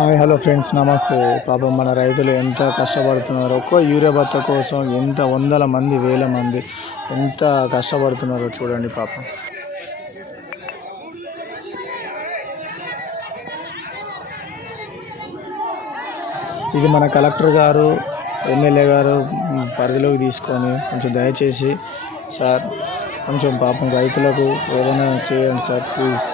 Hi hello friends, నమస్తే. పాపం మన రైతులు ఎంత కష్టపడుతున్నారు. ఒక్క యూరియా బత్త కోసం ఎంత వందల మంది వేల మంది ఎంత కష్టపడుతున్నారో చూడండి పాపం. ఇది మన కలెక్టర్ గారు, ఎమ్మెల్యే గారు పరిధిలోకి తీసుకొని కొంచెం దయచేసి సార్ కొంచెం పాపం రైతులకు ఏదైనా చేయండి సార్ ప్లీజ్.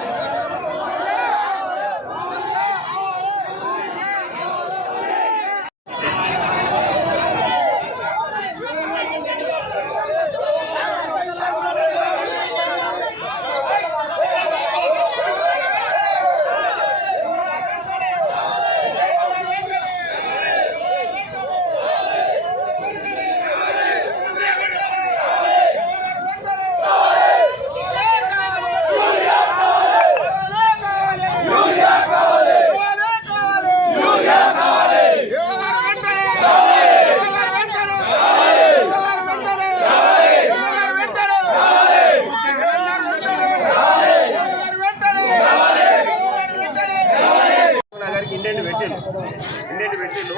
ఇండేటి పెట్టిళ్ళు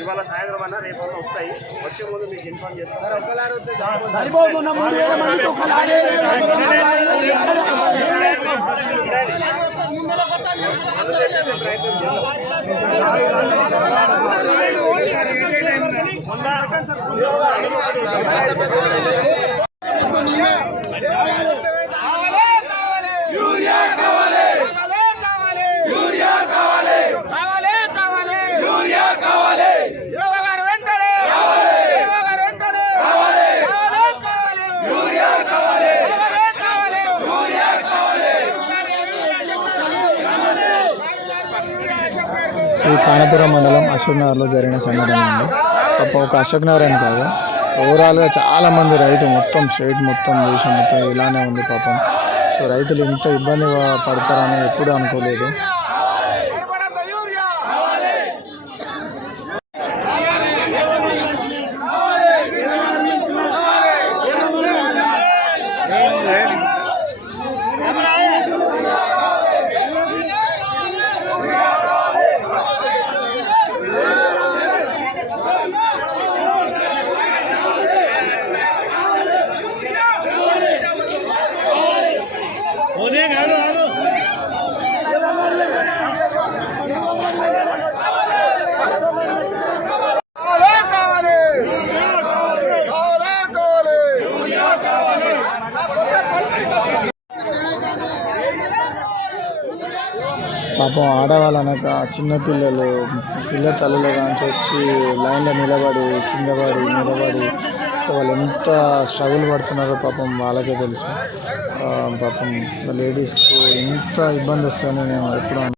ఇవాళ సాయంత్రం అన్న రేపన్నా వస్తాయి. వచ్చే ముందు మీకు ఇన్ఫార్మ్ చేస్తాను. ఈ పానపురం మండలం అశోక్ నగర్లో జరిగిన సంఘటన అండి. పాపం ఒక అశోక్ నగర్ అని కాదు, ఓవరాల్గా చాలామంది రైతు మొత్తం స్టేట్ మొత్తం దేశం మొత్తం ఇలానే ఉంది పాపం. సో రైతులు ఇంత ఇబ్బంది పడతారని ఎప్పుడూ అనుకోలేదు. పాపం ఆడవాళ్ళు అనక చిన్నపిల్లలు పిల్ల తల్లుల కాంచి వచ్చి లైన్లో నిలబడి కింద పడి నిలబడి వాళ్ళు ఎంత స్ట్రగుల్ పడుతున్నారో పాపం వాళ్ళకే తెలుసు. పాపం లేడీస్కు ఎంత ఇబ్బంది వస్తుందని నేను ఎప్పుడు